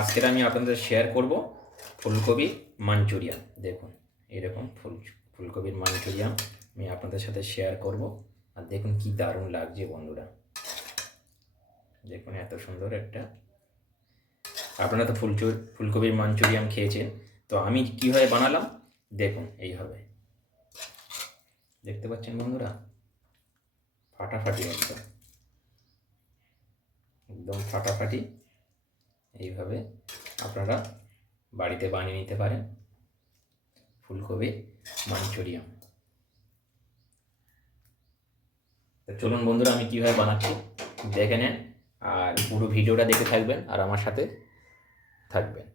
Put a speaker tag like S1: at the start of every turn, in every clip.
S1: আজকের আমি আপনাদের শেয়ার করব ফুলকপি মাঞ্চুরিয়ান। দেখুন, এরকম ফুল, ফুলকপির মাঞ্চুরিয়ান আমি আপনাদের সাথে শেয়ার করব। আর দেখুন কি দারুণ লাগছে বন্ধুরা। দেখুন এত সুন্দর একটা আপনারা তো ফুলচুর ফুলকপির মাঞ্চুরিয়ান খেয়েছেন। তো আমি কীভাবে বানালাম? দেখুন এইভাবে দেখতে পাচ্ছেন বন্ধুরা? ফাটাফাটি একদম। একদম ফাটাফাটি। এইভাবে আপনারা বাড়িতে বানিয়ে নিতে পারেন। ফুলকপি মাঞ্চুরিয়ান। তো চলুন বন্ধুরা, আমি কীভাবে বানাচ্ছি দেখে নেন আর পুরো ভিডিওটা দেখে থাকবেন আর আমার সাথে থাকবেন।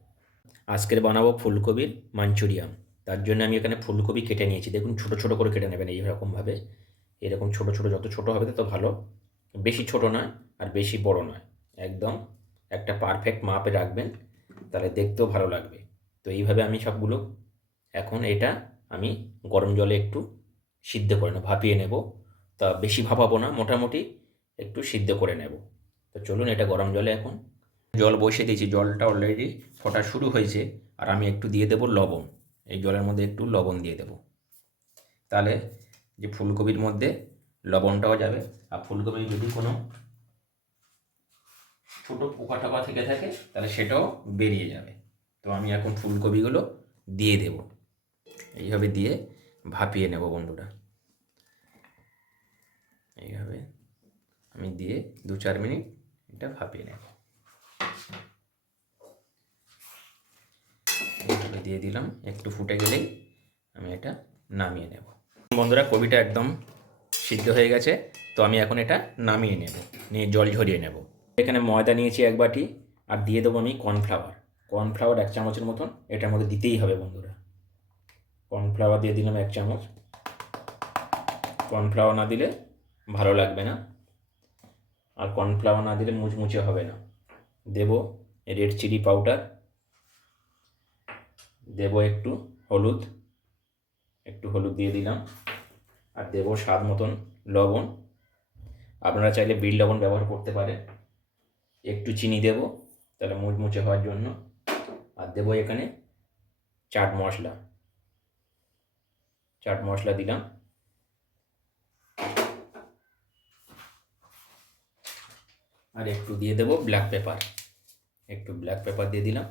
S1: আজকের বানাবো ফুলকপির মাঞ্চুরিয়ান। তার জন্য আমি এখানে ফুলকপি কেটে নিয়েছি। দেখুন, ছোট ছোট করে কেটে নেবেন এইরকমভাবে। এরকম ছোট ছোট, যত ছোট হবে তত ভালো। বেশি ছোট নয় আর বেশি বড় নয়। একদম একটা পারফেক্ট মাপে রাখবেন, তাহলে দেখতেও ভালো লাগবে। তো এইভাবে আমি সবগুলো, এখন এটা আমি গরম জলে একটু সিদ্ধ করে নেব, ভাপিয়ে নেব। তা বেশি ভাপাবো না, মোটামুটি একটু সিদ্ধ করে নেব। তো চলুন এটা গরম জলে এখন জল বসিয়ে দিয়েছি, জলটা অলরেডি ফোটা শুরু হয়েছে, আর আমি একটু দিয়ে দেবো লবণ। এই জলের মধ্যে একটু লবণ দিয়ে দেবো। তাহলে যে ফুলকপির মধ্যে লবণটাও যাবে, আর ফুলকপি যদি কোনো ছোটো পোকা টোকা থেকে থাকে, তাহলে সেটাও বেরিয়ে যাবে। তো আমি এখন ফুলকপিগুলো দিয়ে দেব। এইভাবে দিয়ে ভাপিয়ে নেব বন্ধুরা। এইভাবে আমি দিয়ে দু চার মিনিট এটা ভাপিয়ে নেব। এইভাবে দিয়ে দিলাম, একটু ফুটে গেলেই আমি এটা নামিয়ে নেব। বন্ধুরা কবিটা একদম সিদ্ধ হয়ে গেছে, তো আমি এখন এটা নামিয়ে নেব, নিয়ে জল ঝরিয়ে নেব। এখানে ময়দা নিয়েছি এক বাটি আর দিয়ে দেবো আমি কর্নফ্লাওয়ার। কর্নফ্লাওয়ার এক চামচের মতন, এটার মধ্যে দিতেই হবে বন্ধুরা। কর্নফ্লাওয়ার দিয়ে দিলাম এক চামচ। কর্নফ্লাওয়ার না দিলে ভালো লাগবে না। আর কর্নফ্লাওয়ার না দিলে মুচমুচে হবে না। দেব রেড চিলি পাউডার। দেব একটু হলুদ। একটু হলুদ দিয়ে দিলাম। আর দেব স্বাদ মতন লবণ। আপনারা চাইলে বিট লবণ ব্যবহার করতে পারেন। একটু চিনি দেব, তাহলে মুচমুচে হওয়ার জন্য। আর দেবো এখানে চাট মশলা। চাট মশলা দিলাম। আর একটু দিয়ে দেবো ব্ল্যাক পেপার একটু ব্ল্যাক পেপার দিয়ে দিলাম।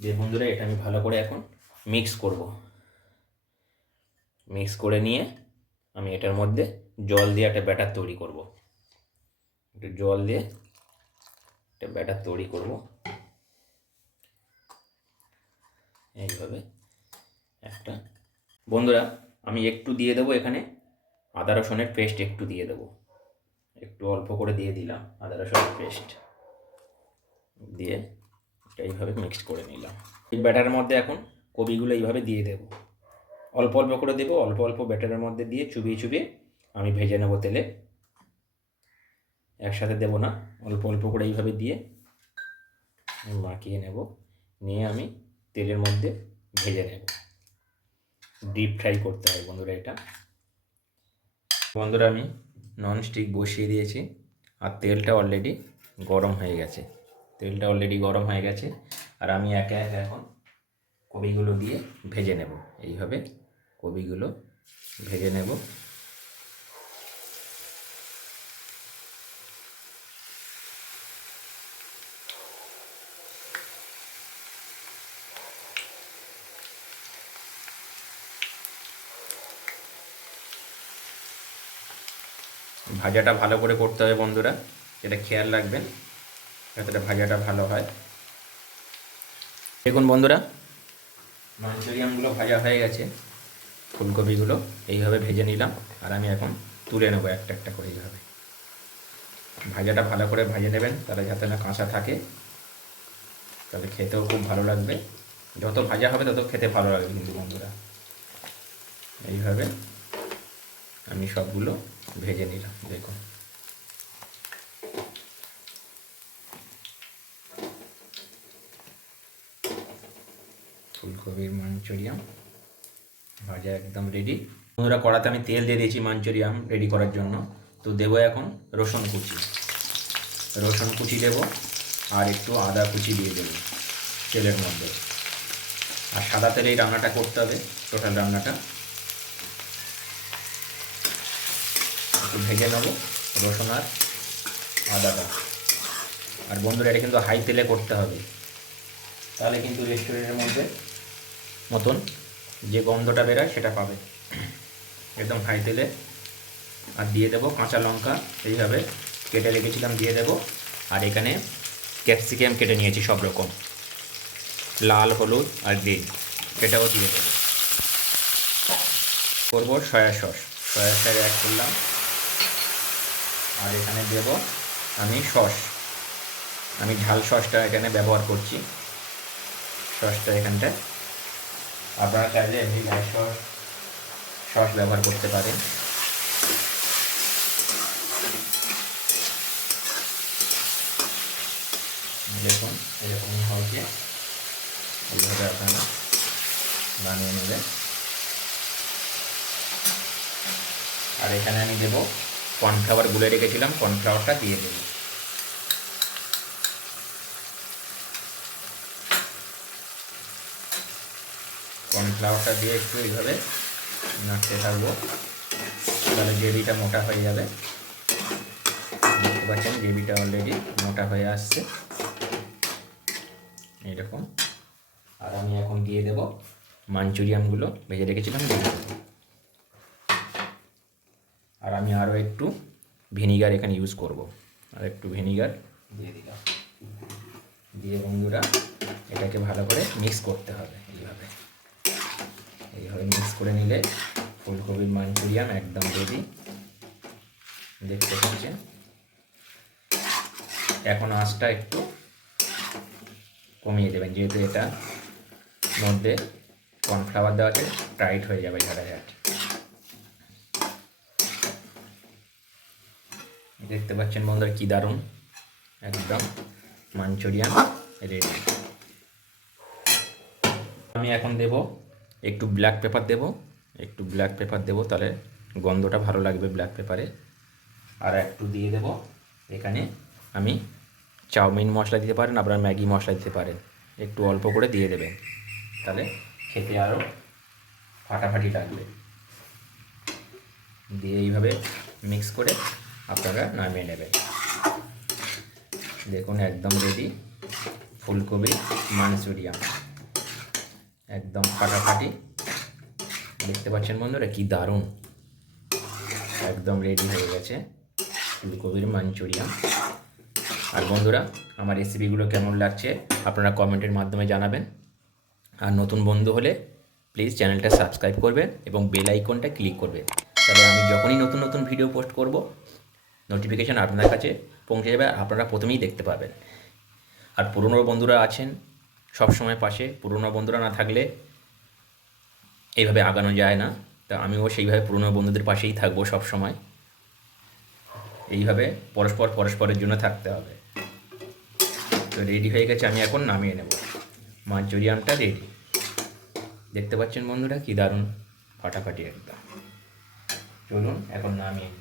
S1: দিয়ে বন্ধুরা, এটা আমি ভালো করে এখন মিক্স করব। মিক্স করে নিয়ে আমি এটার মধ্যে জল দিয়ে একটা ব্যাটার তৈরি করব। একটু জল দিয়ে একটা ব্যাটার তৈরি করব। এইভাবে একটা। বন্ধুরা, আমি একটু দিয়ে দেবো এখানে। আদা রসুনের পেস্ট একটু দিয়ে দেবো। একটু অল্প করে দিয়ে দিলাম আদা রসুনের পেস্ট। দিয়ে এটা এইভাবে মিক্সড করে নিলাম। এই ব্যাটারের মধ্যে এখন কবিগুলো এইভাবে দিয়ে দেবো। অল্প অল্প করে দেবো, অল্প অল্প ব্যাটারের মধ্যে দিয়ে চুবিয়ে চুবিয়ে আমি ভেজে নেব তেলে। একসাথে দেবো না, অল্প অল্প করে এইভাবে দিয়ে মাখিয়ে নেব। নিয়ে আমি তেলের মধ্যে ভেজে নেব। ডিপ ফ্রাই করতে হয় বন্ধুরা এটা। বন্ধুরা আমি ননস্টিক বসিয়ে দিয়েছি আর তেলটা অলরেডি গরম হয়ে গেছে। তেলটা অলরেডি গরম হয়ে গেছে আর আমি একে একে এখন কবিগুলো দিয়ে ভেজে নেব। এইভাবে কবিগুলো ভেজে নেব। ভাজাটা ভালো করে করতে হবে বন্ধুরা। এটা খেয়াল রাখবেন, যাতে ভাজাটা ভালো হয়। দেখুন বন্ধুরা মাঞ্চুরিয়ানগুলো ভাজা হয়ে গেছে, ফুলকপিগুলো এইভাবে ভেজে নিলাম, আর আমি এখন তুলে নেব একটা একটা করে এইভাবে। ভাজাটা ভালো করে ভেজে নেবেন, তাহলে যাতে না কাঁচা থাকে, তাহলে খেতেও খুব ভালো লাগবে। যত ভাজা হবে তত খেতে ভালো লাগবে কিন্তু বন্ধুরা। এইভাবে আমি সবগুলো ভেজে নিলাম, দেখুন। ফুলকপির মাঞ্চুরিয়াম, ভাজা একদম রেডি বন্ধুরা, কড়াতে আমি তেল দিয়ে দিয়েছি মাঞ্চুরিয়াম রেডি করার জন্য। তো দেবো এখন রসুন কুচি। রসুন কুচি দেবো, আর একটু আদা কুচি দিয়ে দেবো তেলের মধ্যে। আর সাদা তেলে এই রান্নাটা করতে হবে, টোটাল রান্নাটা। একটু ভেজে নেব রসুন আর আদাটা। আর বন্ধুরা, এটা কিন্তু হাই তেলে করতে হবে। তাহলে কিন্তু রেস্টুরেন্টের মধ্যে মতন যে গন্ধটা বেরোয় সেটা পাবে। একদম হাই তেলে। আর দিয়ে দেবো কাঁচা লঙ্কা। এইভাবে কেটে রেখেছিলাম, দিয়ে দেবো। আর এখানে ক্যাপসিকাম কেটে নিয়েছি সব রকম। লাল, হলুদ আর গ্রিন সেটাও দিয়ে দেবো। করব soya sauce soya sauce add করলাম। আর এখানে দেব আমি সস। আমি ঝাল সসটা এখানে ব্যবহার করছি। সসটা এখানটায় আপনারা চাইলে এমনি লাইট সস সস ব্যবহার করতে পারেন। দেখুন, এরকমই হয়েছে। এইভাবে আপনারা বানিয়ে নেবেন। আর এখানে আমি দেবো কর্নফ্লাওয়ার গুলে রেখেছিলাম, কর্নফ্লাওয়ারটা দিয়ে দেবো কর্নফ্লাওয়ারটা দিয়ে একটু এইভাবে নাড়তে থাকব। তাহলে গ্রেভিটা মোটা হয়ে যাবে। দেখতে পাচ্ছেন, গ্রেভিটা অলরেডি মোটা হয়ে আসছে। এইরকম। আর আমি এখন দিয়ে দেব, মাঞ্চুরিয়ানগুলো ভেজে রেখেছিলাম, দিয়ে দেবো। আর আমি আরও একটু ভিনিগার এখানে ইউজ করব। আর একটু ভিনিগার দিয়ে দিলাম। দিয়ে বন্ধুরা, এটাকে ভালো করে মিক্স করতে হবে এইভাবে। এইভাবে মিক্স করে নিলে ফুলকপির মাঞ্চুরিয়ান একদম রেডি দেখতে পাচ্ছেন? এখন আঁচটা একটু কমিয়ে দেবেন, যেহেতু এটা মধ্যে কর্নফ্লাওয়ার দেওয়া আছে টাইট হয়ে যাবে ঝাড়াঝাট দেখতে পাচ্ছেন বন্ধুরা কী দারুণ? একদম মাঞ্চুরিয়ান রেডি। আমি এখন দেব একটু ব্ল্যাক পেপার দেব। একটু ব্ল্যাক পেপার দেব, তাহলে গন্ধটা ভালো লাগবে ব্ল্যাক পেপারে আর একটু দিয়ে দেব, এখানে আমি চাউমিন মশলা দিতে পারেন আপনারা ম্যাগি মশলা দিতে পারেন। একটু অল্প করে দিয়ে দেবেন, তাহলে খেতে আরও ফাটাফাটি লাগবে। দিয়ে এইভাবে মিক্স করে আপনারা নামিয়ে নেবেন। দেখুন, একদম রেডি ফুলকপি মাঞ্চুরিয়ান একদম ফাটাফাটি। দেখতে পাচ্ছেন বন্ধুরা, কি দারুণ। একদম রেডি হয়ে গেছে ফুলকপির মাঞ্চুরিয়ান আর বন্ধুরা, আমার রেসিপিগুলো কেমন লাগছে আপনারা কমেন্টের মাধ্যমে জানাবেন। আর নতুন বন্ধু হলে প্লিজ চ্যানেলটা সাবস্ক্রাইব করবেন এবং বেল আইকনটা ক্লিক করবেন। তাহলে আমি যখনই নতুন নতুন ভিডিও পোস্ট করব নোটিফিকেশান আপনার কাছে পৌঁছে যাবে আপনারা প্রথমেই দেখতে পাবেন। আর পুরনো বন্ধুরা আছেন, সব সময় পাশে। পুরনো বন্ধুরা না থাকলে এইভাবে আগানো যায় না। তা আমিও সেইভাবে পুরনো বন্ধুদের পাশেই থাকব সব সময়। এইভাবে পরস্পর পরস্পরের জন্য থাকতে হবে। তো রেডি হয়ে গেছে, আমি এখন নামিয়ে নেব। মাঞ্চুরিয়ানটা রেডি দেখতে পাচ্ছেন বন্ধুরা কী দারুণ ফাটাফাটি একদম। চলুন, এখন নামিয়ে।